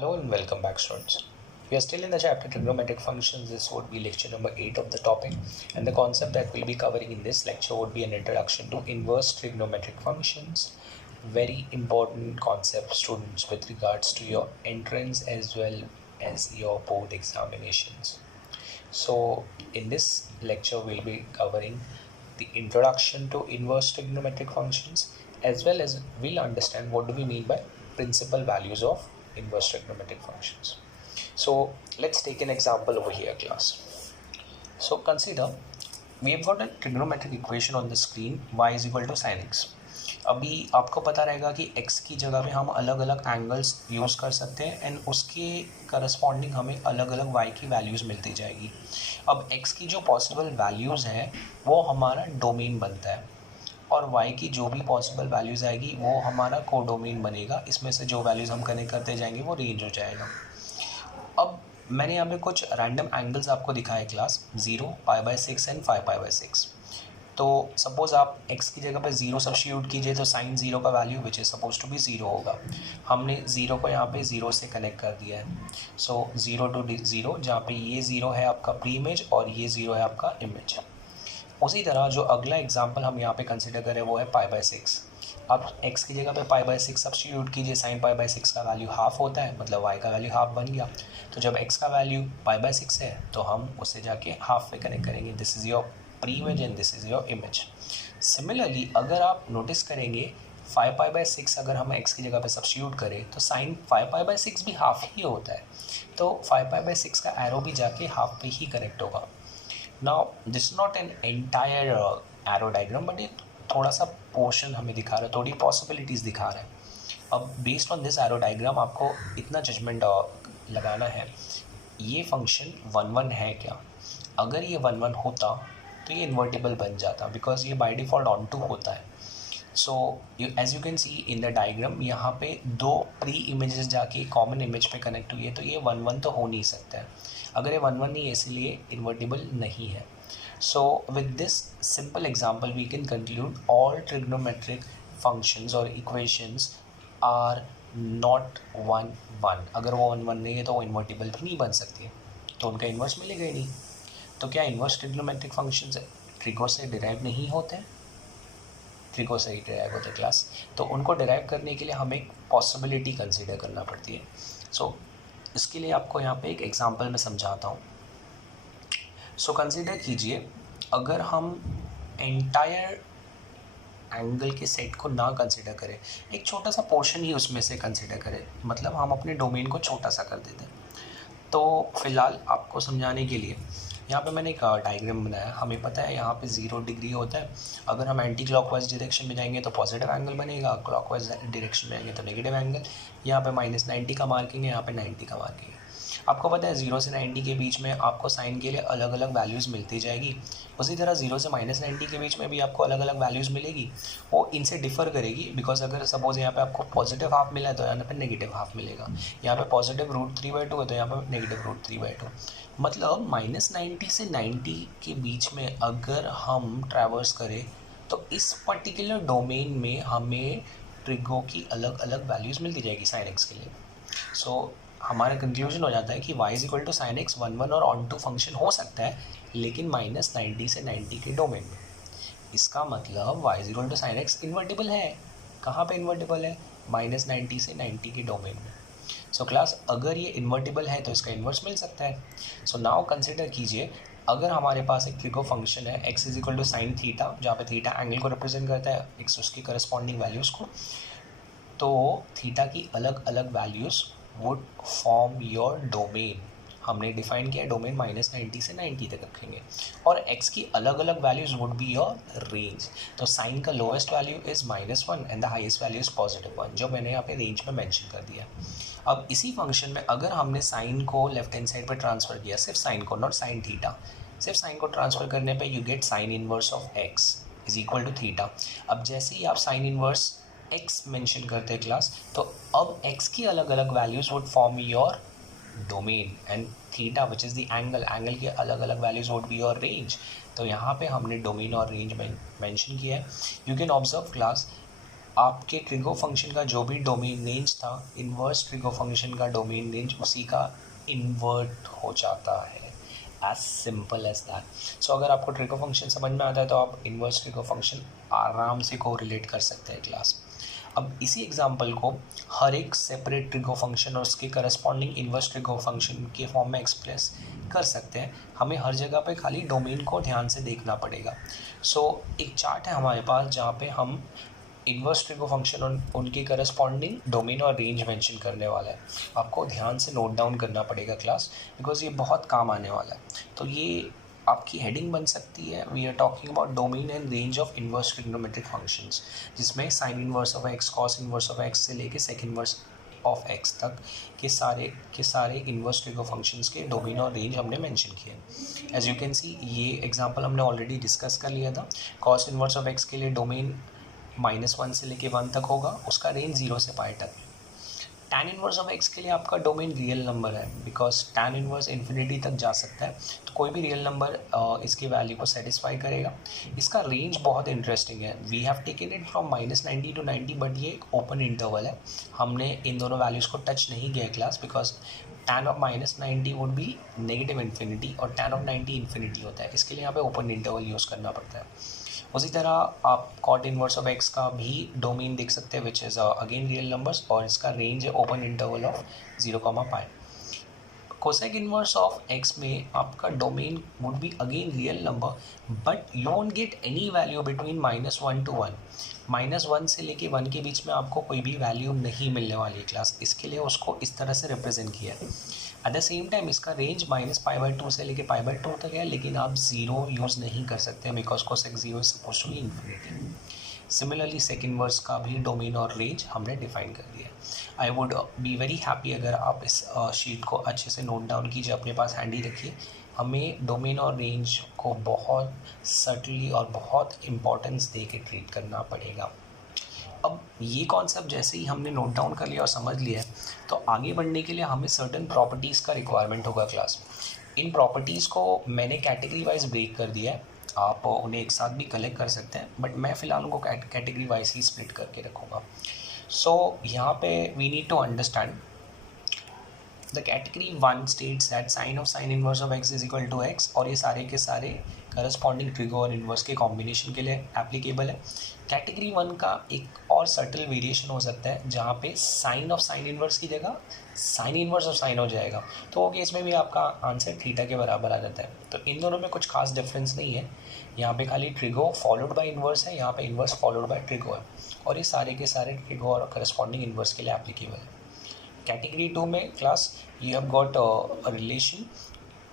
Hello and welcome back, students. We are still in the chapter trigonometric functions. This would be lecture number 8 of the topic, and the concept that we'll be covering in this lecture would be an introduction to inverse trigonometric functions. Very important concept, students, with regards to your entrance as well as your board examinations. So, in this lecture, we'll be covering the introduction to inverse trigonometric functions, as well as we'll understand what do we mean by principal values of inverse trigonometric functions. So let's take an example over here, class. So consider we have got a trigonometric equation on the screen, y is equal to sin x. अभी आपको पता रहेगा कि x की जगह पे हम अलग अलग एंगल्स यूज़ कर सकते हैं एंड उसके करस्पॉन्डिंग हमें अलग अलग y की वैल्यूज़ मिलती जाएगी. अब x की जो पॉसिबल वैल्यूज़ हैं वो हमारा डोमेन बनता है और y की जो भी पॉसिबल वैल्यूज़ आएगी वो हमारा कोडोमेन बनेगा. इसमें से जो वैल्यूज़ हम कनेक्ट करते जाएंगे वो रेंज हो जाएगा. अब मैंने यहाँ पे कुछ रैंडम एंगल्स आपको दिखाए क्लास, 0, π/6 एंड 5π/6. तो सपोज़ आप x की जगह पे 0 सब्स्टिट्यूट कीजिए तो साइन 0 का value which is suppose to be 0 होगा. हमने 0 को यहाँ पे 0 से कनेक्ट कर दिया है. सो 0 to 0, जहाँ पे ये 0 है आपका प्री इमेज और ये 0 है आपका इमेज. उसी तरह जो अगला एग्जाम्पल हम यहाँ पे कंसिडर करें वो है π/6. अब x की जगह पे π/6 सब्स्टिट्यूट कीजिए, साइन π/6 का वैल्यू हाफ होता है, मतलब y का वैल्यू हाफ बन गया. तो जब x का वैल्यू π/6 है तो हम उससे जाके हाफ पे कनेक्ट करेंगे. This is your pre image and this is your image. Similarly अगर आप नोटिस करेंगे 5π/6 अगर हम x की जगह पे सब्स्टिट्यूट करें तो साइन 5π/6 भी हाफ ही होता है. तो 5π/6 का एरो भी जाके हाफ पे ही कनेक्ट होगा. Now this is not an entire arrow diagram, but ये थोड़ा सा पोर्शन हमें दिखा रहा है, थोड़ी पॉसिबिलिटीज़ दिखा रहा है. अब based on this arrow diagram आपको इतना जजमेंट लगाना है, ये फंक्शन 1 है क्या. अगर ये 1 होता तो ये इन्वर्टिबल बन जाता, बिकॉज ये बाय डिफ़ॉल्ट ऑन टू होता है. So as you can see in the diagram, यहाँ पे दो प्री इमेजेस जाके कॉमन इमेज पे कनेक्ट हुई है, तो ये 1 तो हो नहीं सकता है. अगर ये 1 नहीं है इसलिए इन्वर्टिबल नहीं है. So with this simple example we can conclude all trigonometric functions और इक्वेशंस आर नॉट 1. अगर वो 1 नहीं है तो वो इन्वर्टिबल भी नहीं बन सकती है, तो उनका इन्वर्स मिलेगा ही नहीं. तो क्या इन्वर्स ट्रिग्नोमेट्रिक फंक्शंस ट्रिगो से डिराइव नहीं होते हैं? ट्रिगो से ही डिराइव होते हैं क्लास. तो उनको डिराइव करने के लिए हमें एक पॉसिबिलिटी कंसिडर करना पड़ती है. सो इसके लिए आपको यहाँ पे एक एग्जांपल में समझाता हूँ. सो कंसिडर कीजिए अगर हम एंटायर एंगल के सेट को ना कंसिडर करें, एक छोटा सा पोर्शन ही उसमें से कंसिडर करें, मतलब हम अपने डोमेन को छोटा सा कर देते हैं. तो फिलहाल आपको समझाने के लिए यहाँ पे मैंने एक डायग्राम बनाया. हमें पता है यहाँ पे 0 डिग्री होता है. अगर हम एंटी क्लॉकवाइज डायरेक्शन में जाएंगे तो पॉजिटिव एंगल बनेगा, क्लॉकवाइज डायरेक्शन में जाएंगे तो नेगेटिव एंगल. यहाँ पे -90 का मार्किंग है, यहाँ पे 90 का मार्किंग है. आपको पता है 0 से 90 के बीच में आपको साइन के लिए अलग अलग वैल्यूज़ मिलती जाएगी. उसी तरह 0 से -90 के बीच में भी आपको अलग अलग वैल्यूज़ मिलेगी. वो इनसे डिफ़र करेगी, बिकॉज अगर सपोज यहाँ पे आपको पॉजिटिव हाफ मिला है तो यहाँ पे नेगेटिव हाफ मिलेगा. यहाँ पे पॉजिटिव √3/2 है तो यहाँ पे नेगेटिव √3/2. मतलब -90 से 90 के बीच में अगर हम ट्रैवर्स करें तो इस पर्टिकुलर डोमेन में हमें ट्रिगो की अलग अलग वैल्यूज़ मिलती जाएगी साइन एक्स के लिए. सो हमारा कंक्लूजन हो जाता है कि y is equal to sine x 1 और ऑन टू फंक्शन हो सकता है, लेकिन -90 से 90 के डोमेन में. इसका मतलब y is equal to sine x invertible है. कहाँ पे इन्वर्टिबल है? -90 से 90 के डोमेन में. सो क्लास अगर ये इन्वर्टिबल है तो इसका इन्वर्स मिल सकता है. सो नाउ कंसिडर कीजिए अगर हमारे पास एक ट्रिगो फंक्शन है x is equal to sine theta, जहाँ पे थीटा एंगल को रिप्रेजेंट करता है, x उसकी करस्पॉन्डिंग वैल्यूज़ को. तो थीटा की अलग अलग values would form your domain. हमने डिफाइन किया डोमेन -90 से 90 तक रखेंगे, और x की अलग अलग values would be your range. तो साइन का lowest value is -1 and the highest value is +1, जो मैंने यहाँ पे रेंज में मेंशन कर दिया. अब इसी फंक्शन में अगर हमने साइन को लेफ्ट हैंड साइड पर ट्रांसफ़र किया, सिर्फ साइन को, नॉट साइन थीटा, सिर्फ साइन को ट्रांसफ़र करने पे you get sine inverse of x is equal to theta. अब जैसे ही आप साइन इनवर्स x मेंशन करते हैं क्लास, तो अब x की अलग अलग values would form your domain and theta which is the angle की अलग अलग values would be your range. तो यहाँ पे हमने डोमेन और रेंज में मेंशन किया है. यू कैन ऑब्जर्व क्लास आपके ट्रिगो फंक्शन का जो भी डोमेन रेंज था, इन्वर्स ट्रिगो फंक्शन का डोमेन रेंज उसी का इन्वर्ट हो जाता है। As simple as that. So अगर आपको ट्रिगो फंक्शन समझ में आता है तो आप इन्वर्स ट्रिगो फंक्शन आराम से कोरिलेट कर सकते हैं क्लास। अब इसी एग्जांपल को हर एक सेपरेट ट्रिगो फंक्शन और उसके करस्पॉन्डिंग इन्वर्स ट्रिगो फंक्शन के फॉर्म में एक्सप्रेस कर सकते हैं। हमें हर जगह पे खाली डोमेन को ध्यान से देखना पड़ेगा। सो एक चार्ट है हमारे पास जहाँ पे हम इन्वर्स ट्रिगो फंक्शन और उनके करस्पॉन्डिंग डोमेन और रेंज मेंशन करने वाला है। आपको ध्यान से नोट डाउन करना पड़ेगा क्लास, बिकॉज ये बहुत काम आने वाला है। तो ये आपकी हेडिंग बन सकती है, we are talking about domain and range of inverse trigonometric functions, जिसमें sine inverse of x, cos inverse of x से लेके सेक इन्वर्स ऑफ एक्स तक के सारे इन्वर्स ट्रिगो फंक्शंस के डोमेन और रेंज हमने मेंशन किए। एज यू कैन सी ये एग्जांपल हमने ऑलरेडी डिस्कस कर लिया था। कॉस इन्वर्स ऑफ एक्स के लिए डोमेन -1 से लेके 1 तक होगा, उसका रेंज 0 से पाई तक। टैन इन्वर्स ऑफ एक्स के लिए आपका डोमेन रियल नंबर है, बिकॉज टैन इन्वर्स इन्फिनिटी तक जा सकता है, तो कोई भी रियल नंबर इसकी वैल्यू को सेटिस्फाई करेगा। इसका रेंज बहुत इंटरेस्टिंग है। We have taken it from -90 to 90, but ये एक ओपन इंटरवल है। हमने इन दोनों वैल्यूज़ को टच नहीं किया class, because tan of -90 would be negative infinity और टैन ऑफ 90 इन्फिनिटी होता है। इसके लिए यहाँ पे ओपन इंटरवल यूज़ करना पड़ता है। उसी तरह आप कॉट इन्वर्स ऑफ एक्स का भी डोमेन देख सकते हैं, which is again real numbers, और इसका रेंज है open interval of 0, pi. Cosec inverse of x में आपका domain would be again real number, but you won't get any value between -1 to 1। -1 से लेके 1 के बीच में आपको कोई भी वैल्यू नहीं मिलने वाली क्लास। इसके लिए उसको इस तरह से रिप्रेजेंट किया है। एट द सेम टाइम इसका रेंज -π/2 से लेके π/2 तक है, लेकिन आप 0 यूज़ नहीं कर सकते because cosec 0 is suppose to be infinity. Similarly sec inverse का भी डोमेन और रेंज हमने डिफाइन कर दिया। I would be very happy अगर आप इस शीट को अच्छे से नोट डाउन कीजिए, अपने पास हैंडी रखिए। हमें डोमेन और रेंज को बहुत सटली और बहुत इम्पोर्टेंस दे के ट्रीट करना पड़ेगा। अब ये कॉन्सेप्ट जैसे ही हमने नोट डाउन कर लिया और समझ लिया है, तो आगे बढ़ने के लिए हमें सर्टेन प्रॉपर्टीज़ का रिक्वायरमेंट होगा क्लास। इन प्रॉपर्टीज़ को मैंने कैटेगरी वाइज ब्रेक कर दिया है, आप उन्हें एक साथ भी कलेक्ट कर सकते हैं, बट मैं फ़िलहाल उनको कैटेगरी वाइज ही स्प्लिट करके रखूँगा। सो यहाँ पे we need to understand the category 1 states that sine of sine inverse of x is equal to x, और ये सारे के सारे करस्पॉन्डिंग ट्रिगो और इन्वर्स के कॉम्बिनेशन के लिए एप्लीकेबल है। कैटेगरी 1 का एक और सटल वेरिएशन हो सकता है जहाँ पे साइन ऑफ साइन इन्वर्स की जगह साइन इन्वर्स ऑफ साइन हो जाएगा, तो वो केस में भी आपका आंसर थीटा के बराबर आ जाता है। तो इन दोनों में कुछ खास डिफरेंस नहीं है, यहाँ पे खाली ट्रिगो फॉलोड बाय इन्वर्स है, यहाँ पे इन्वर्स फॉलोड बाय ट्रिगो है, और ये सारे के सारे ट्रिगो और करस्पॉन्डिंग इन्वर्स के लिए एप्लीकेबल है। कैटेगरी 2 में class you have got a relation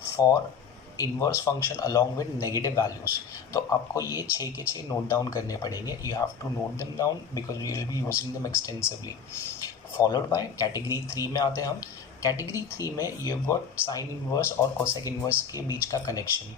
for inverse function along with negative values. तो आपको ये 6 के 6 नोट डाउन करने पड़ेंगे। You have to note them down because we will be using them extensively. Followed by category 3 में आते हैं हम। कैटेगरी 3 में you have got sine inverse और कोसेक इन्वर्स के बीच का connection,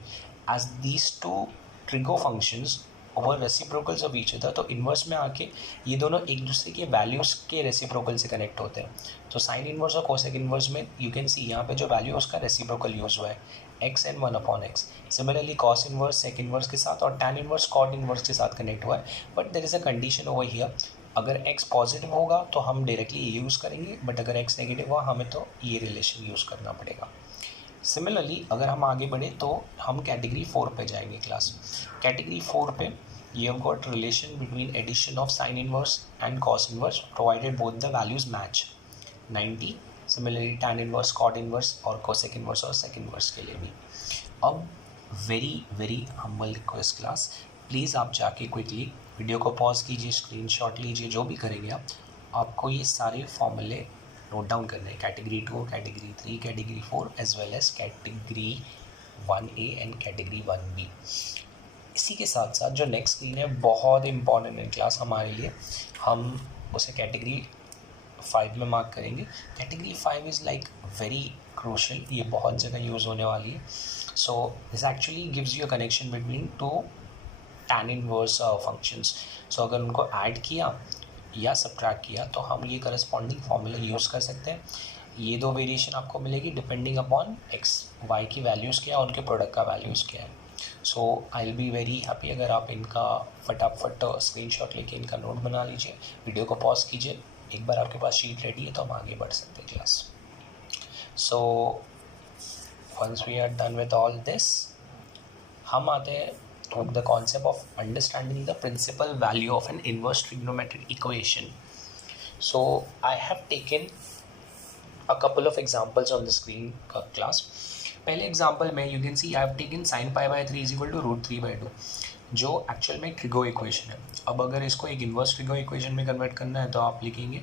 as these two trigo functions are reciprocals of each other. तो इन्वर्स में आके ये दोनों एक दूसरे के वैल्यूज़ के रेसिप्रोकल से कनेक्ट होते हैं। तो साइन इन्वर्स और कोसेक इन्वर्स में यू कैन सी यहाँ पे जो वैल्यू है उसका रेसिप्रोकल यूज हुआ है, x and 1/x। Similarly cos inverse sec inverse के साथ और टैन इन्वर्स कॉट इन्वर्स के साथ कनेक्ट हुआ है, but there is a condition over here. अगर x पॉजिटिव होगा तो हम डायरेक्टली ये यूज़ करेंगे, बट अगर x नेगेटिव हुआ हमें तो ये रिलेशन यूज़ करना पड़ेगा। सिमिलरली अगर हम आगे बढ़े तो हम कैटेगरी 4 पे जाएंगे क्लास। कैटेगरी 4 पे you have got relation between addition of sin inverse and cos inverse provided both the values match 90। similarly tan inverse cot inverse और cosec inverse और sec inverse के लिए भी। अब very humble request class, please आप जाके quickly video को pause कीजिए, स्क्रीनशॉट लीजिए, जो भी करेंगे आपको ये सारे फॉर्मूले नोट डाउन करने हैं। Category 2, category 3, category 4 as well as category 1A and category 1B। इसी के साथ साथ जो नेक्स्ट स्क्रीन है बहुत इंपॉर्टेंट है क्लास हमारे लिए, हम उसे कैटेगरी 5 में मार्क करेंगे। Category 5 is like very crucial, ये बहुत जगह यूज़ होने वाली है। So this actually gives you a connection between two tan inverse functions. So अगर उनको ऐड किया या सब्ट्रैक्ट किया तो हम ये करस्पॉन्डिंग फॉर्मूला यूज़ कर सकते हैं। ये दो वेरिएशन आपको मिलेगी डिपेंडिंग अपॉन एक्स वाई की वैल्यूज़ क्या है, उनके प्रोडक्ट का वैल्यूज़ क्या है। So I will be very happy अगर आप इनका फटाफट स्क्रीनशॉट लेके इनका नोट बना लीजिए, वीडियो को पॉज कीजिए, एक बार आपके पास शीट रेडी है तो हम आगे बढ़ सकते हैं class. So once we are done with all this, हम आते हैं to the concept of understanding the principal value of an inverse trigonometric equation. So I have taken a couple of examples on the screen class. पहले example में you can see I have taken sin pi by 3 is equal to √3/2, जो actual में trigo equation है। अब अगर इसको एक inverse trigo equation में कन्वर्ट करना है तो आप लिखेंगे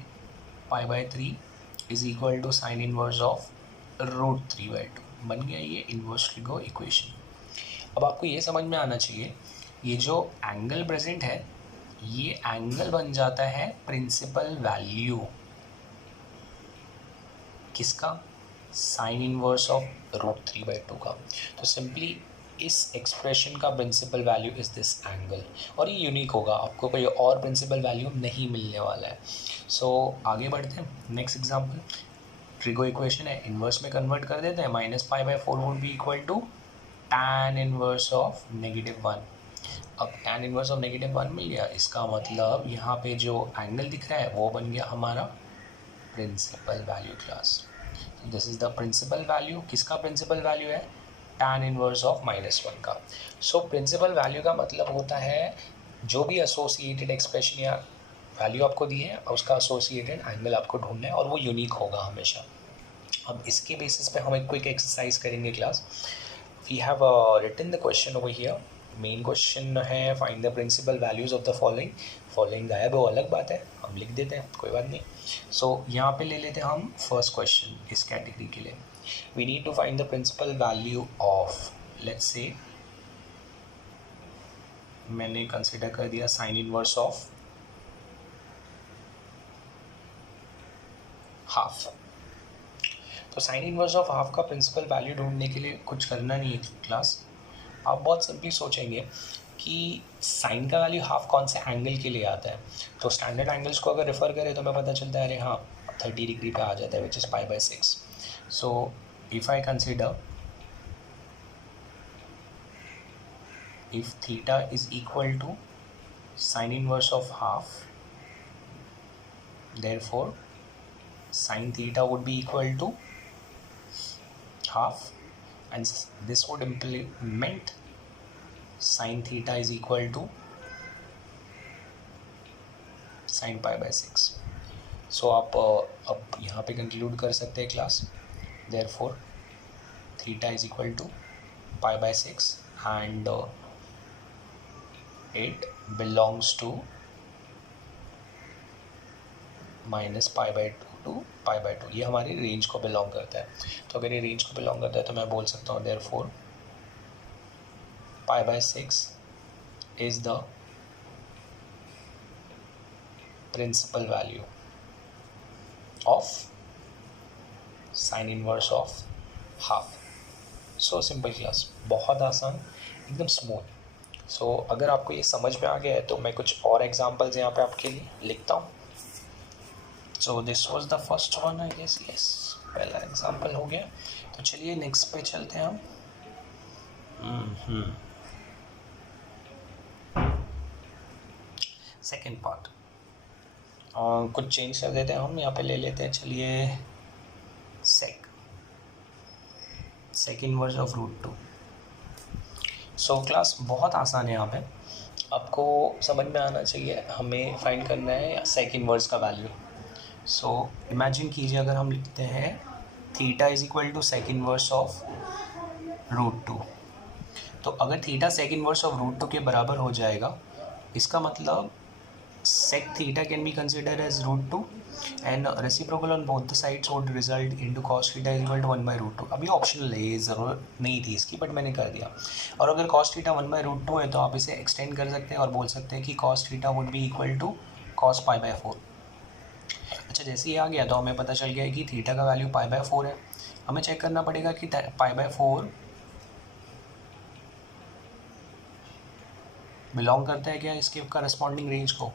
pi/3 is equal to sine inverse of √3/2। बन गया ये इन्वर्स ट्रिगो इक्वेशन। अब आपको ये समझ में आना चाहिए, ये जो एंगल प्रेजेंट है ये एंगल बन जाता है प्रिंसिपल वैल्यू किसका, साइन इनवर्स ऑफ √3/2 का। तो सिंपली इस एक्सप्रेशन का principal value is this angle, और ये यूनिक होगा, आपको कोई और प्रिंसिपल वैल्यू नहीं मिलने वाला है। सो आगे बढ़ते हैं, नेक्स्ट एग्जांपल, ट्रिगो इक्वेशन है, इन्वर्स में कन्वर्ट कर देते हैं। -π/4 would be equal to tan inverse of -1। अब tan इनवर्स ऑफ -1 मिल गया, इसका मतलब यहाँ पे जो एंगल दिख रहा है वो बन गया हमारा principal value class. This is the principal value, किसका प्रिंसिपल वैल्यू है, tan इनवर्स ऑफ -1 का। सो प्रिंसिपल वैल्यू का मतलब होता है जो भी एसोसिएटेड एक्सप्रेशन या वैल्यू आपको दी है उसका एसोसिएटेड एंगल आपको ढूंढना है, और वो यूनिक होगा हमेशा। अब इसके बेसिस पे हम एक क्विक एक्सरसाइज करेंगे class. We have written the question over here. Main question है find the principal values of the following गायब है वो अलग बात है, हम लिख देते हैं, कोई बात नहीं। सो यहाँ पे ले लेते हैं हम फर्स्ट क्वेश्चन इस कैटेगरी के लिए। We need to find the principal value of, let's say मैंने कंसिडर कर दिया साइन इनवर्स ऑफ हाफ। तो साइन इनवर्स ऑफ हाफ का प्रिंसिपल वैल्यू ढूंढने के लिए कुछ करना नहीं है क्लास, आप बहुत सिंपली सोचेंगे कि साइन का वैल्यू हाफ कौन से एंगल के लिए आता है। तो स्टैंडर्ड एंगल्स को अगर रेफर करें तो हमें पता चलता है अरे हाँ 30 डिग्री पे आ जाता है, which is π/6। So if I consider if theta is equal to sine inverse of half, therefore sine theta would be equal to half, and this would implement sin theta is equal to sin π/6। सो आप अब यहाँ पे conclude कर सकते हैं class, therefore theta is equal to π/6 and it belongs to -π/2 to π/2। ये हमारी range को बिलोंग करता है। तो अगर ये रेंज को बिलोंग करता है तो मैं बोल सकता हूँ therefore π/6 is the principal value of sin inverse of half। So simple class, बहुत आसान, एकदम स्मूथ। सो अगर आपको ये समझ में आ गया है तो मैं कुछ और एग्जांपल्स यहाँ पे आपके लिए लिखता हूँ। So this was the first one I guess, yes पहला एग्जाम्पल हो गया। तो चलिए नेक्स्ट पे चलते हैं हम। सेकेंड पार्ट कुछ चेंज कर देते हैं हम, यहाँ पे ले लेते हैं, चलिए sec inverse of √2। So class बहुत आसान है, यहाँ पे आपको समझ में आना चाहिए, हमें फाइंड करना है सेक इनवर्स का वैल्यू। सो इमेजिन कीजिए अगर हम लिखते हैं theta is equal to sec inverse of √2, तो अगर थीटा सेक इनवर्स ऑफ √2 के बराबर हो जाएगा, इसका मतलब sec theta can be considered as √2 and reciprocal on both the sides would result into cos theta is equal to 1/√2। अभी optional है, ये ज़रूरत नहीं थी इसकी, बट मैंने कर दिया। और अगर cos theta 1/√2 है तो आप इसे एक्सटेंड कर सकते हैं और बोल सकते हैं कि cos theta would be equal to cos π/4। अच्छा, जैसे ये आ गया तो हमें पता चल गया कि थीटा का वैल्यू π/4 है। हमें चेक करना पड़ेगा कि π/4 बिलोंग करता है क्या इसके करस्पॉन्डिंग रेंज को,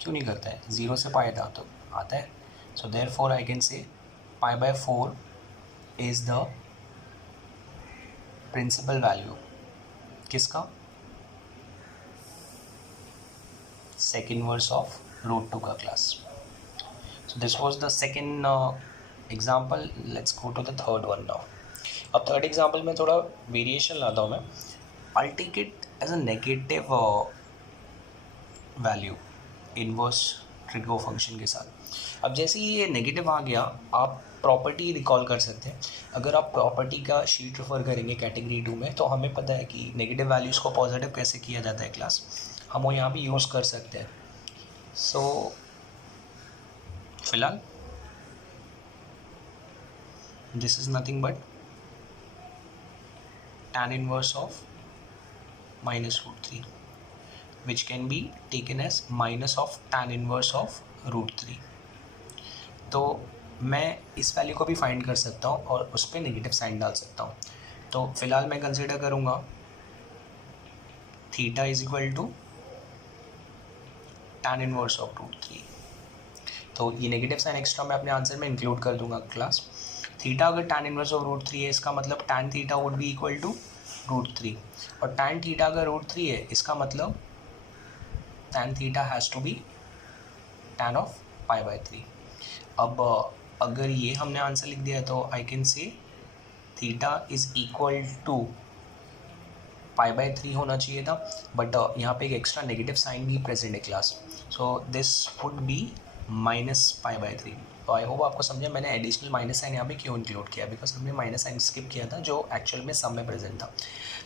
क्यों नहीं करता है, 0 से पाई था तो आता है। So therefore I can say π/4 is the principal value किसका? sec inverse of root 2 का class. So this was the second example. Let's go to the third one now. अब थर्ड एग्जाम्पल में थोड़ा वेरिएशन लाता हूँ मैं. I'll take it as a negative value inverse trigo function के साथ. अब जैसे ही ये नेगेटिव आ गया, आप प्रॉपर्टी रिकॉल कर सकते हैं. अगर आप प्रॉपर्टी का शीट रेफर करेंगे कैटेगरी 2 में, तो हमें पता है कि नेगेटिव वैल्यूज़ को पॉजिटिव कैसे किया जाता है क्लास. हम वो यहाँ भी यूज़ कर सकते हैं. सो फिलहाल this is nothing but tan inverse of minus root 3, which can be taken as minus of tan inverse of root 3. तो मैं इस वैल्यू को भी फाइंड कर सकता हूँ और उस पर नेगेटिव साइन डाल सकता हूँ. तो फिलहाल मैं कंसिडर करूँगा theta is equal to tan inverse of root 3. तो ये नेगेटिव साइन एक्स्ट्रा मैं अपने आंसर में इंक्लूड कर दूंगा क्लास. थीटा अगर tan इनवर्स ऑफ रूट 3 है, इसका मतलब tan theta would be equal to root 3. और tan थीटा अगर रूट 3 है, इसका मतलब tan theta has to be tan of pi by 3. अब अगर ये हमने आंसर लिख दिया तो I can say theta is equal to pi by 3 होना चाहिए था, बट यहाँ पे एक एक्स्ट्रा नेगेटिव साइन भी प्रेजेंट है class. So this would be minus pi by 3. तो आई होप आपको समझा मैंने एडिशनल माइनस साइन यहाँ पे क्यों इंक्लूड किया, बिकॉज हमने माइनस साइन स्किप किया था जो एक्चुअल में सम में प्रेजेंट था.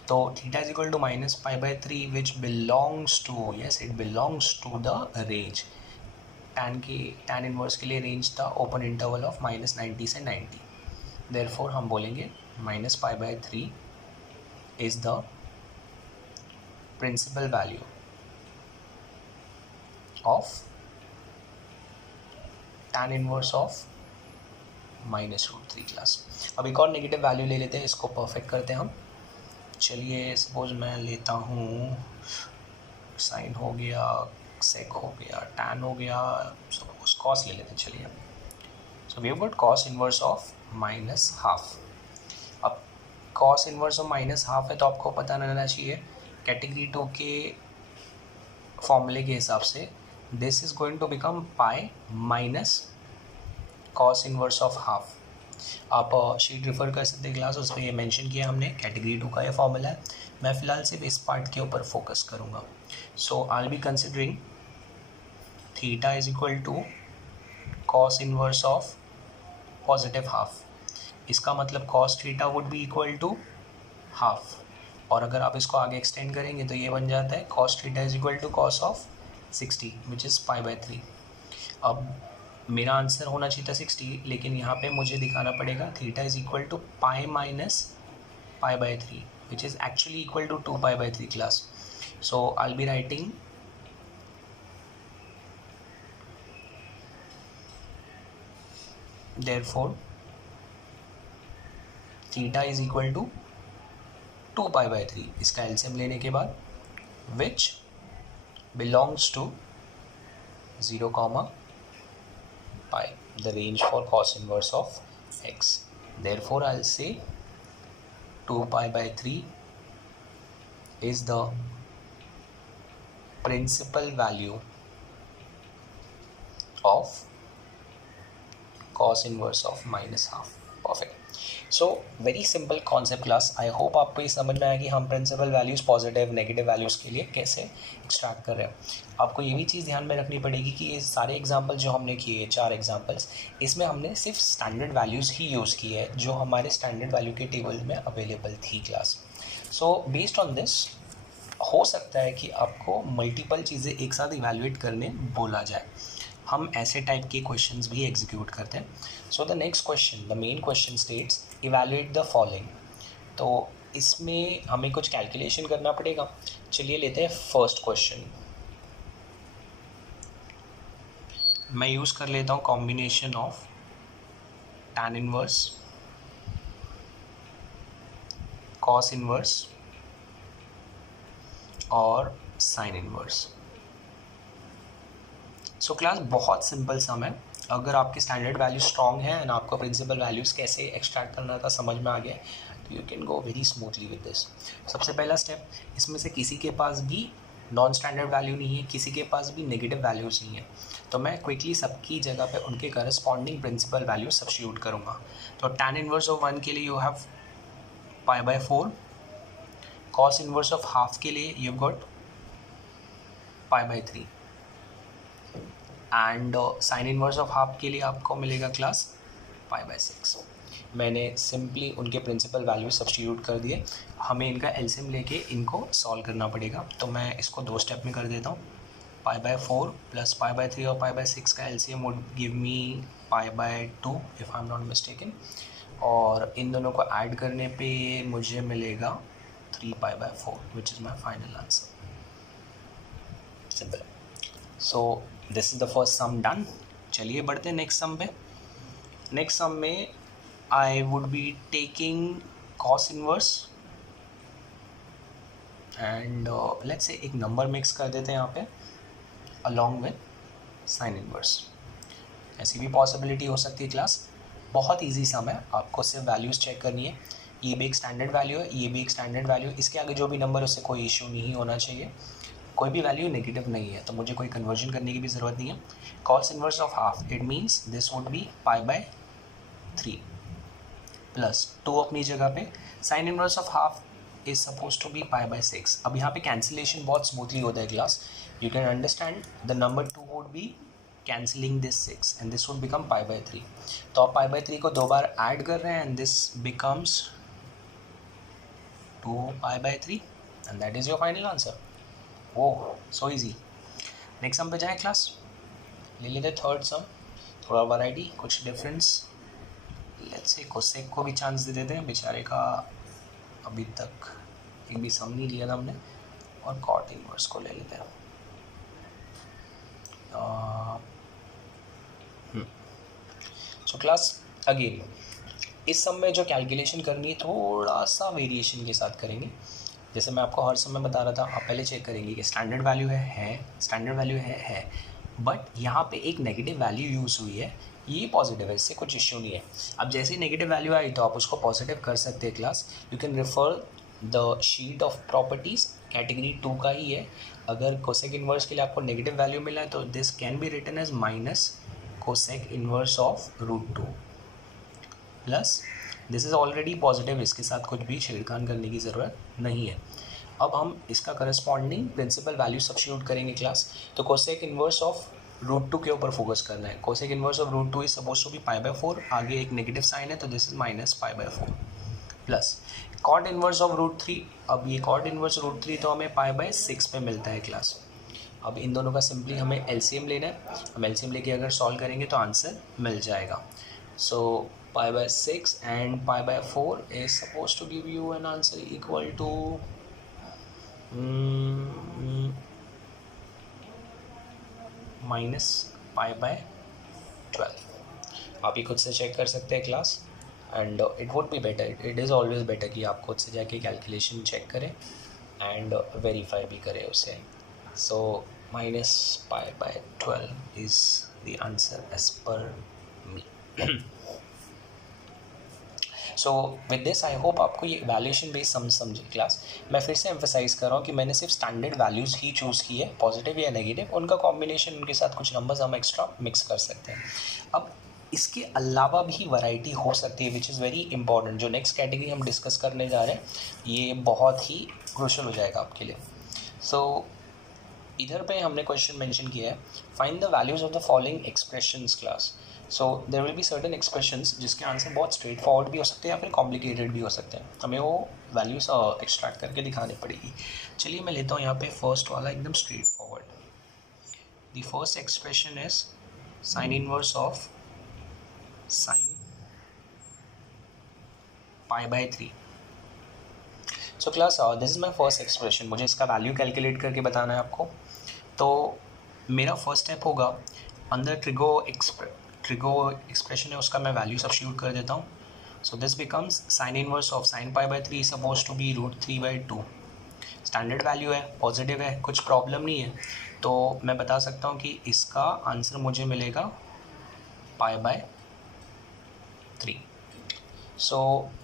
तो theta is equal to minus pi by 3 which belongs to, yes it belongs to the range. tan inverse के लिए रेंज था ओपन इंटरवल ऑफ माइनस 90 से 90. देयरफॉर हम बोलेंगे minus pi by 3 is the principal value of tan inverse of minus root 3 class. अब एक और negative value ले लेते हैं, इसको परफेक्ट करते हैं हम. चलिए सपोज मैं लेता हूँ साइन हो गया, सेक हो गया, tan हो गया, सपोज कॉस ले लेते हैं. चलिए so we have got cos inverse of minus half. अब cos inverse of minus half है तो आपको पता रहना चाहिए कैटेगरी 2 के फॉर्मूले के हिसाब से this is going to become pi minus cos inverse of half. आप शीट रेफर कर सकते हैं क्लास, उस पर ये मेंशन किया हमने कैटेगरी 2 का ये फॉर्मूला है. मैं फ़िलहाल सिर्फ इस पार्ट के ऊपर फोकस करूँगा. So I will be considering theta is equal to cos inverse of positive half. इसका मतलब cos theta would be equal to half. और अगर आप इसको आगे एक्सटेंड करेंगे तो ये बन जाता है cos theta is equal to cos of 60 which is pi by 3. अब मेरा आंसर होना चाहिए था 60, लेकिन यहाँ पे मुझे दिखाना पड़ेगा theta is equal to pi minus pi by 3 which is actually equal to 2 pi by 3 class. So I will be writing therefore theta is equal to 2 pi by 3. इसका एलसीएम लेने के बाद which belongs to 0 comma pi, the range for cos inverse of x. Therefore I'll say 2 pi by 3 is the principal value of cos inverse of minus half. Perfect. So very simple concept class. I hope आपको ये समझ में आया कि हम principal values positive negative values के लिए कैसे एक्सट्रैक्ट कर रहे हैं. आपको ये भी चीज़ ध्यान में रखनी पड़ेगी कि ये सारे एग्जांपल जो हमने किए 4 एग्जांपल्स, इसमें हमने सिर्फ स्टैंडर्ड वैल्यूज़ ही यूज़ की है जो हमारे स्टैंडर्ड वैल्यू के टेबल में अवेलेबल थी class. So based on this हो सकता है कि आपको मल्टीपल चीज़ें एक साथ इवैल्यूएट करने बोला जाए. हम ऐसे टाइप के क्वेश्चंस भी एग्जीक्यूट करते हैं. So the next question, the main question states evaluate the following. तो इसमें हमें कुछ कैलकुलेशन करना पड़ेगा. चलिए लेते हैं फर्स्ट क्वेश्चन. मैं यूज़ कर लेता हूँ combination of tan inverse, cos inverse और साइन इनवर्स. सो क्लास बहुत सिंपल सम है. अगर आपकी स्टैंडर्ड वैल्यू स्ट्रॉन्ग है एंड आपको प्रिंसिपल वैल्यूज़ कैसे एक्सट्रैक्ट करना था समझ में आ गया तो you can go very smoothly with this. सबसे पहला स्टेप, इसमें से किसी के पास भी नॉन स्टैंडर्ड वैल्यू नहीं है, किसी के पास भी नेगेटिव वैल्यूज़ नहीं है, तो मैं क्विकली सबकी जगह पे उनके करस्पॉन्डिंग प्रिंसिपल वैल्यू सब्स्टिट्यूट करूँगा। तो tan इनवर्स ऑफ 1 के लिए you have π/4, cos inverse of half के लिए you got π/3 and sine inverse of half के लिए आपको मिलेगा क्लास π/6। मैंने सिंपली उनके प्रिंसिपल वैल्यू सब्स्टिट्यूट कर दिए। हमें इनका एलसीएम लेके इनको सॉल्व करना पड़ेगा, तो मैं इसको 2 स्टेप में कर देता हूँ। π/4 प्लस π/3 और π/6 का LCM would give me π/2 if I am not mistaken, और इन दोनों को ऐड करने पे मुझे मिलेगा 3π/4 which is my final answer. Simple. So this is the first sum done. चलिए बढ़ते हैं नेक्स्ट सम पे। नेक्स्ट सम में I would be taking cos inverse and let's say एक नंबर मिक्स कर देते हैं यहाँ पे along with sin inverse। ऐसी भी पॉसिबिलिटी हो सकती है क्लास। बहुत इजी सम है, आपको सिर्फ वैल्यूज़ चेक करनी है। ये भी एक स्टैंडर्ड वैल्यू है, ये भी एक स्टैंडर्ड वैल्यू है, इसके आगे जो भी नंबर उससे कोई इशू नहीं होना चाहिए। कोई भी वैल्यू नेगेटिव नहीं है तो मुझे कोई कन्वर्जन करने की भी ज़रूरत नहीं है। cos inverse of half it means this would be π/3 plus 2 अपनी जगह पे। Sine inverse of half is suppose to be π/6। अब यहाँ पे कैंसिलेशन बहुत स्मूथली होता है class. You can understand the number 2 would be cancelling this 6 and this would become π/3। तो आप π/3 को 2 बार ऐड कर रहे हैं and this becomes 2π/3 and that is your final answer. Oh so easy. Next sum पे जाए क्लास। ले लेते थर्ड सम, थोड़ा वैरायटी, कुछ डिफरेंस। लेट्स से कोसेक को भी चांस दे देते हैं, बेचारे का अभी तक एक भी सम नहीं लिया था हमने, और कॉट इनवर्स को ले लेते हैं। सो क्लास अगेन इस सम में जो कैलकुलेशन करनी है थोड़ा सा वेरिएशन के साथ करेंगे। जैसे मैं आपको हर समय बता रहा था, आप पहले चेक करेंगे कि स्टैंडर्ड वैल्यू है, स्टैंडर्ड वैल्यू है, बट यहाँ पे एक नेगेटिव वैल्यू यूज़ हुई है, ये पॉजिटिव है, इससे कुछ इश्यू नहीं है। अब जैसे ही नेगेटिव वैल्यू आई तो आप उसको पॉजिटिव कर सकते हैं class. You can refer the sheet of properties, category 2 का ही है। अगर कोसेक इन्वर्स के लिए आपको नेगेटिव वैल्यू मिला है तो this can be written as minus cosec inverse of √2 plus this is already positive, इसके साथ कुछ भी छेड़खानी करने की ज़रूरत नहीं है। अब हम इसका करस्पॉन्डिंग प्रिंसिपल वैल्यू सब्स्टिट्यूट करेंगे क्लास। तो कोसेक इन्वर्स ऑफ √2 के ऊपर फोकस करना है। Cosec inverse of √2 is suppose to be π/4, आगे एक नेगेटिव साइन है तो this is minus π/4 plus cot inverse of √3। अब ये कॉट इन्वर्स √3 तो हमें π/6 पे मिलता है क्लास। अब इन दोनों का सिंपली हमें एलसीएम लेना है। हम एलसीएम लेके अगर सॉल्व करेंगे तो आंसर मिल जाएगा। So π/6 and π/4 is suppose to give you an answer equal to minus π/12। आप ये खुद से चेक कर सकते हैं class, and it would be better, it is always better कि आप खुद से जाके कैलकुलेशन चेक करें एंड वेरीफाई भी करें उसे। So minus π/12 is the answer as per me. So with this I hope आपको ये वैल्यूएशन बेस्ड समझे क्लास। मैं फिर से एम्फेसाइज़ कर रहा हूँ कि मैंने सिर्फ स्टैंडर्ड वैल्यूज़ ही चूज़ की है, पॉजिटिव या नेगेटिव, उनका कॉम्बिनेशन, उनके साथ कुछ नंबर्स हम एक्स्ट्रा मिक्स कर सकते हैं। अब इसके अलावा भी वैरायटी हो सकती है विच इज़ वेरी इंपॉर्टेंट। जो नेक्स्ट कैटेगरी हम डिस्कस करने जा रहे हैं ये बहुत ही क्रूशियल हो जाएगा आपके लिए। सो इधर पे हमने क्वेश्चन मेंशन किया है, find the values of the following expressions class. So there will be certain expressions जिसके आंसर बहुत स्ट्रेट फॉरवर्ड भी हो सकते हैं या फिर कॉम्प्लिकेटेड भी हो सकते हैं, हमें वो वैल्यूज़ एक्सट्रैक्ट करके दिखानी पड़ेगी। चलिए मैं लेता हूँ यहाँ पे फर्स्ट वाला एकदम straightforward. The first expression is sine inverse of sine π/3। So class this is my first expression, मुझे इसका वैल्यू कैलकुलेट करके बताना है आपको। तो मेरा फर्स्ट स्टेप होगा, अंदर ट्रिगो एक्सप्रेशन है उसका मैं वैल्यू सब्स्टिट्यूट कर देता हूँ। So this becomes sine inverse of sine π/3 supposed to be √3/2। Standard value है, पॉजिटिव है, कुछ प्रॉब्लम नहीं है, तो मैं बता सकता हूँ कि इसका आंसर मुझे मिलेगा पाई बाय 3। सो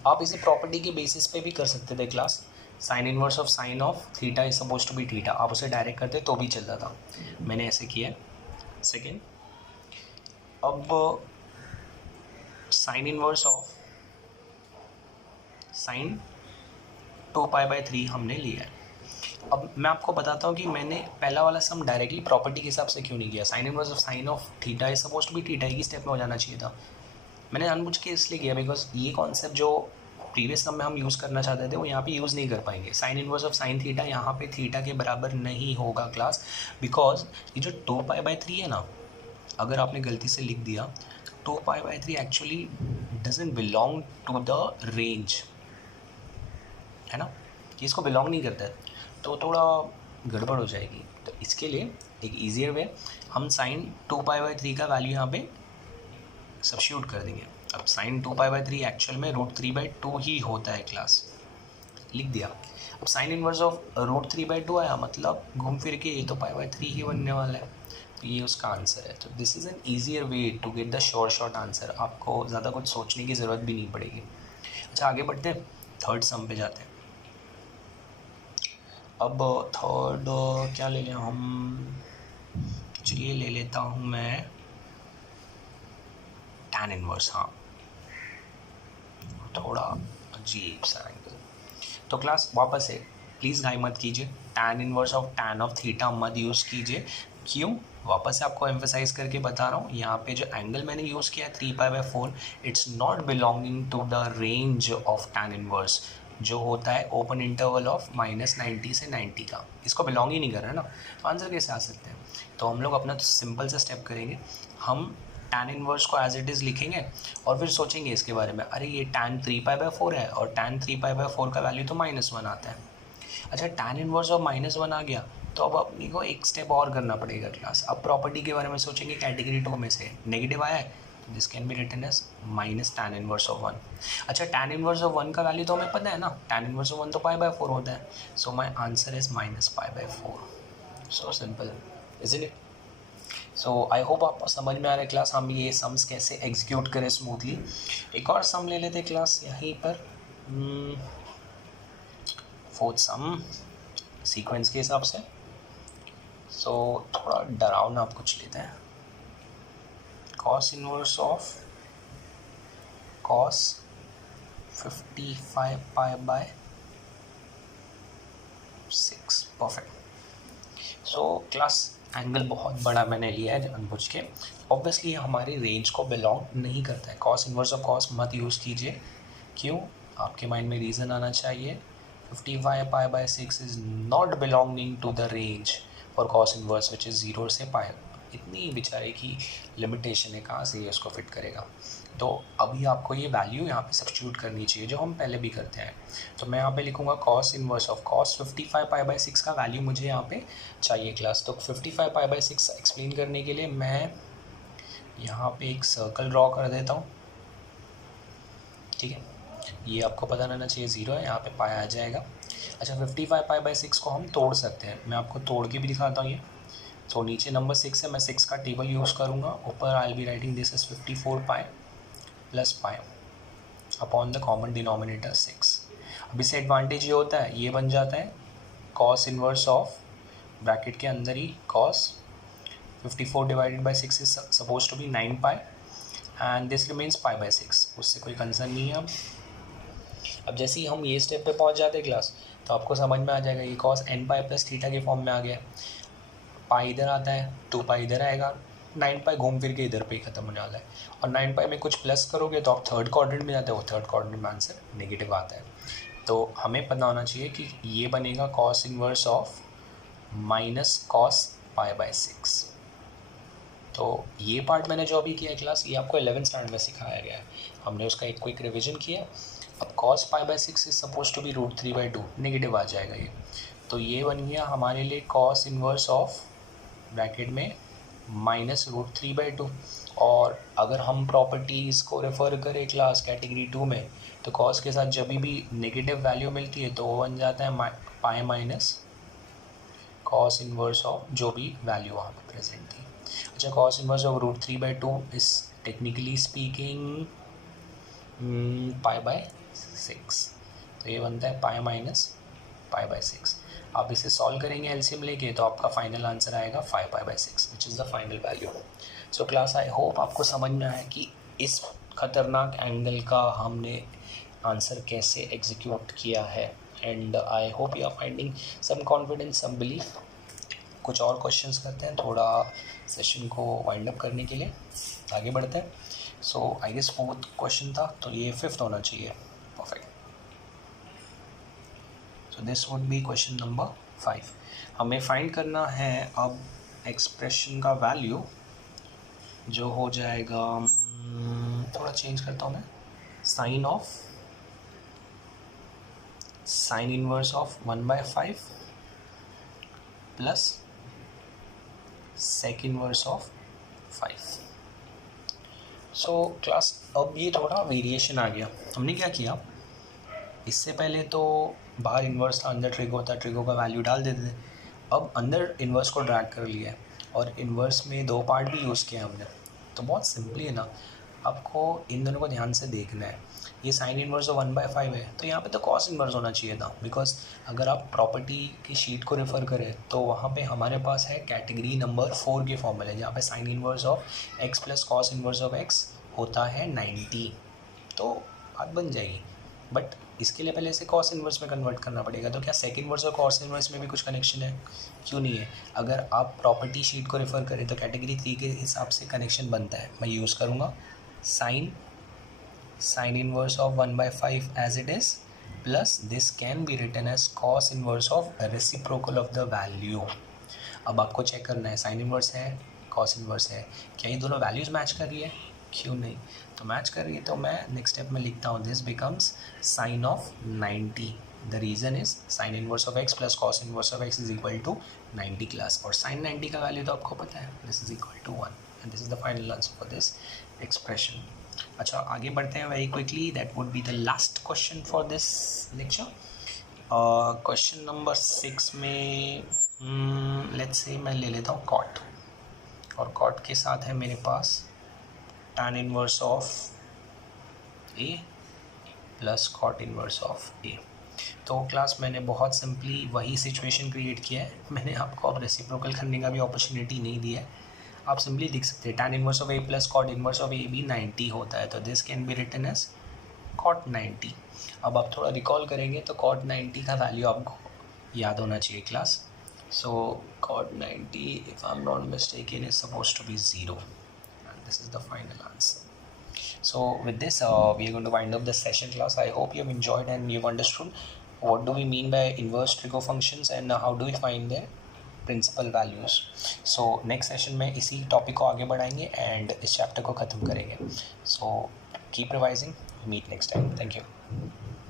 आप इसे प्रॉपर्टी के बेसिस पे भी कर सकते थे class. Sine inverse of sine of theta is suppose to be theta, आप उसे डायरेक्ट करते तो भी चलता था, मैंने ऐसे किया। सेकेंड, अब sign inverse of sign 2 pi by 3 हमने लिया है। अब मैं आपको बताता हूँ कि मैंने पहला वाला सम डायरेक्टली प्रॉपर्टी के हिसाब से क्यों नहीं किया। Sine inverse of sine of theta is suppose to be theta ही स्टेप में हो जाना चाहिए था, मैंने जानबूझ के इसलिए किया बिकॉज ये कॉन्सेप्ट जो प्रीवियस सम में हम यूज़ करना चाहते थे वो यहाँ पे यूज़ नहीं कर पाएंगे। Sign inverse of sine theta यहाँ पे थीटा के बराबर नहीं होगा क्लास, बिकॉज ये जो 2 पाई बाय 3 है ना, अगर आपने गलती से लिख दिया 2 pi by 3 actually doesn't belong to the range, है ना, ये इसको बिलोंग नहीं करता है, तो थोड़ा गड़बड़ हो जाएगी। तो इसके लिए एक ईजियर वे, हम साइन 2 पाई बाय 3 का वैल्यू यहाँ पे सब्स्टिट्यूट कर देंगे। अब साइन 2 पाई बाय 3 एक्चुअल में √3/2 ही होता है क्लास, लिख दिया। अब साइन इनवर्स ऑफ √3/2 आया, मतलब घूम फिर के ये तो पाई बाय 3 ही बनने वाला है, तो ये उसका आंसर है। तो this is an easier way to get the short answer, आपको ज़्यादा कुछ सोचने की ज़रूरत भी नहीं पड़ेगी। अच्छा आगे बढ़ते हैं, थर्ड सम पे जाते हैं। अब थर्ड क्या ले लें हम, चलिए ले लेता हूँ मैं टैन इनवर्स, हाँ थोड़ा अजीब सा एंगल। तो क्लास वापस से प्लीज़ घाई मत कीजिए, tan inverse of tan of theta मत यूज़ कीजिए। क्यों, वापस से आपको एम्फेसाइज करके बता रहा हूँ, यहाँ पे जो एंगल मैंने यूज़ किया है 3 pi by 4, it's not belonging to the range of tan inverse, जो होता है ओपन इंटरवल ऑफ -90 से 90 का, इसको बिलोंग ही नहीं कर रहा है ना, तो आंसर कैसे आ सकते हैं। तो हम लोग अपना सिंपल सा स्टेप करेंगे, हम टैन इनवर्स को एज इट इज़ लिखेंगे और फिर सोचेंगे इसके बारे में, अरे ये टैन 3 पाई बाय 4 है और टैन 3 पाई बाय 4 का वैल्यू तो -1 आता है। अच्छा टैन इनवर्स ऑफ -1 आ गया, तो अब अपनी को एक स्टेप और करना पड़ेगा क्लास। अब प्रॉपर्टी के बारे में सोचेंगे, कैटेगरी 2 में से नेगेटिव आया है, this can be written as minus tan inverse of 1। अच्छा टैन इनवर्स ऑफ 1 का वैल्यू तो हमें पता है ना, टैन इनवर्स ऑफ 1 तो पाई बाय 4 होता है, so my answer is -π/4। So simple isn't it. So I hope आपको समझ में आ रहा है क्लास, हम ये सम्स कैसे एग्जीक्यूट करें स्मूथली। एक और सम ले लेते क्लास यहीं पर, फोर्थ सम सीक्वेंस के हिसाब से। सो थोड़ा डरावना आप कुछ लेते हैं, cos inverse of cos 55 pi by 6, perfect. So class angle बहुत बड़ा मैंने लिया है जानबूझ के, ऑब्वियसली हमारी रेंज को बिलोंग नहीं करता है। कॉस इनवर्स ऑफ कॉस मत यूज़ कीजिए, क्यों, आपके माइंड में रीज़न आना चाहिए, 55 pi by 6 is not belonging to the range for cos inverse which is 0 से पाई। इतनी बेचारे की लिमिटेशन है, कहाँ से ये उसको फिट करेगा। तो अभी आपको ये वैल्यू यहाँ पे सब्स्टिट्यूट करनी चाहिए, जो हम पहले भी करते हैं। तो मैं यहाँ पे लिखूँगा cos inverse of cos 55 pi by 6 का वैल्यू मुझे यहाँ पे चाहिए क्लास। तो 55 पाई बाय 6 एक्सप्लेन करने के लिए मैं यहाँ पे एक सर्कल ड्रॉ कर देता हूँ, ठीक है, ये आपको पता रहना चाहिए 0 है, यहाँ पे पाई आ जाएगा। अच्छा 55 पाई बाय 6 को हम तोड़ सकते हैं, मैं आपको तोड़ के भी दिखाता हूँ ये। तो नीचे नंबर 6 है, मैं 6 का टेबल यूज़ करूँगा, ऊपर आई will be writing this is 54 pi plus pi upon the common denominator 6। अब इससे एडवांटेज ये होता है, ये बन जाता है कॉस इनवर्स ऑफ ब्रैकेट के अंदर ही cos 54 divided by 6 is suppose to be 9 pi and this remains pi by 6, उससे कोई कंसर्न नहीं है। अब जैसे ही हम ये स्टेप पे पहुंच जाते हैं क्लास, तो आपको समझ में आ जाएगा ये cos n pi plus theta के फॉर्म में आ गया, पाई इधर आता है, 2 पाई इधर आएगा, 9 पाई घूम फिर के इधर पे ही खत्म होने वाला है, और 9 पाई में कुछ प्लस करोगे तो आप थर्ड क्वाड्रेंट में जाते हो, थर्ड क्वाड्रेंट में आंसर नेगेटिव आता है। तो हमें पता होना चाहिए कि ये बनेगा cos inverse of minus cos pi by 6। तो ये पार्ट मैंने जो अभी किया है क्लास, ये आपको 11th स्टैंडर्ड में सिखाया गया है, हमने उसका एक क्विक रिविजन किया। अब cos pi by 6 is suppose to be √3/2, negative आ जाएगा ये, तो ये बन गया हमारे लिए कॉस इनवर्स ऑफ ब्रैकेट में माइनस √3/2। और अगर हम प्रॉपर्टीज़ को रेफ़र करें क्लास कैटेगरी 2 में, तो कॉस के साथ जब भी नेगेटिव वैल्यू मिलती है तो वो बन जाता है पाई माइनस कॉस इनवर्स ऑफ जो भी वैल्यू वहाँ पे प्रेजेंट थी। अच्छा कॉस इनवर्स ऑफ √3/2 इस टेक्निकली स्पीकिंग पाई बाय 6, तो ये बनता है पाई माइनस पाई बाय 6। आप इसे सॉल्व करेंगे एलसीएम लेके तो आपका फाइनल आंसर आएगा 5 पाई by 6 which is the final value. So class I hope आपको समझ में आया कि इस खतरनाक एंगल का हमने आंसर कैसे एग्जीक्यूट किया है, and I hope you are finding some confidence, some belief. कुछ और क्वेश्चंस करते हैं थोड़ा सेशन को वाइंड अप करने के लिए, आगे बढ़ते हैं। सो आई गेस 4th क्वेश्चन था, तो ये 5th होना चाहिए। Perfect. So this would B question number 5। हमें फाइंड करना है अब एक्सप्रेशन का वैल्यू, जो हो जाएगा, थोड़ा चेंज करता हूँ मैं, sine inverse of 1/5 plus sec inverse of 5। So class अब ये थोड़ा वेरिएशन आ गया। हमने क्या किया, इससे पहले तो बाहर इन्वर्स था, अंदर ट्रिगो था, ट्रिगो का वैल्यू डाल देते थे। अब अंदर इन्वर्स को ड्रैग कर लिया है और इन्वर्स में 2 पार्ट भी यूज़ किया हमने। तो बहुत सिंपली है ना, आपको इन दोनों को ध्यान से देखना है। ये साइन इन्वर्स ऑफ 1/5 है, तो यहाँ पे तो कॉस इन्वर्स होना चाहिए था, बिकॉज अगर आप प्रॉपर्टी की शीट को रेफ़र करें तो वहाँ पे हमारे पास है कैटेगरी नंबर 4 के फॉर्मूले, जहाँ पे sign inverse of x plus cos inverse of x होता है 90। तो बात बन जाएगी, बट इसके लिए पहले इसे कॉस इन्वर्स में कन्वर्ट करना पड़ेगा। तो क्या सेक इन्वर्स और कॉस इन्वर्स में भी कुछ कनेक्शन है? क्यों नहीं है। अगर आप प्रॉपर्टी शीट को रेफ़र करें तो कैटेगरी 3 के हिसाब से कनेक्शन बनता है। मैं यूज़ करूँगा sine inverse of 1/5 as it is, plus this can be written as cos inverse of reciprocal of the value. अब आपको चेक करना है साइन इन्वर्स है, कॉस इन्वर्स है, क्या ये दोनों वैल्यूज़ मैच कर रही है? क्यों नहीं, तो मैच कर रही है। तो मैं नेक्स्ट स्टेप में लिखता हूँ, this becomes sine of 90। The reason is sine inverse of x plus cos inverse of x is equal to 90 class, और साइन 90 का वैल्यू तो आपको पता है, this is equal to 1, and this is the final answer for this expression. अच्छा, आगे बढ़ते हैं very quickly. That would be the last question for this lecture. Question number 6 में लेट्स से मैं ले लेता हूँ कॉट, और कॉट के साथ है मेरे पास tan inverse of a plus cot inverse of a। तो क्लास मैंने बहुत सिंपली वही सिचुएशन क्रिएट किया है, मैंने आपको अब रेसिप्रोकल करने का भी अपॉर्चुनिटी नहीं दिया है। आप सिंपली लिख सकते हैं tan inverse of a plus cot inverse of a भी 90 होता है, तो this can be written as cot 90। अब आप थोड़ा रिकॉल करेंगे तो कॉट 90 का वैल्यू आपको याद होना चाहिए class. So cot 90 if I am not mistaken is suppose to be 0, and this is the final answer. So with this we are going to wind up the session class. I hope you have enjoyed and you've understood what do we mean by inverse trigo functions and how do we find their principal values. So next session में इसी topic को आगे बढ़ाएंगे and इस chapter को ख़त्म करेंगे. So keep revising. Meet next time. Thank you.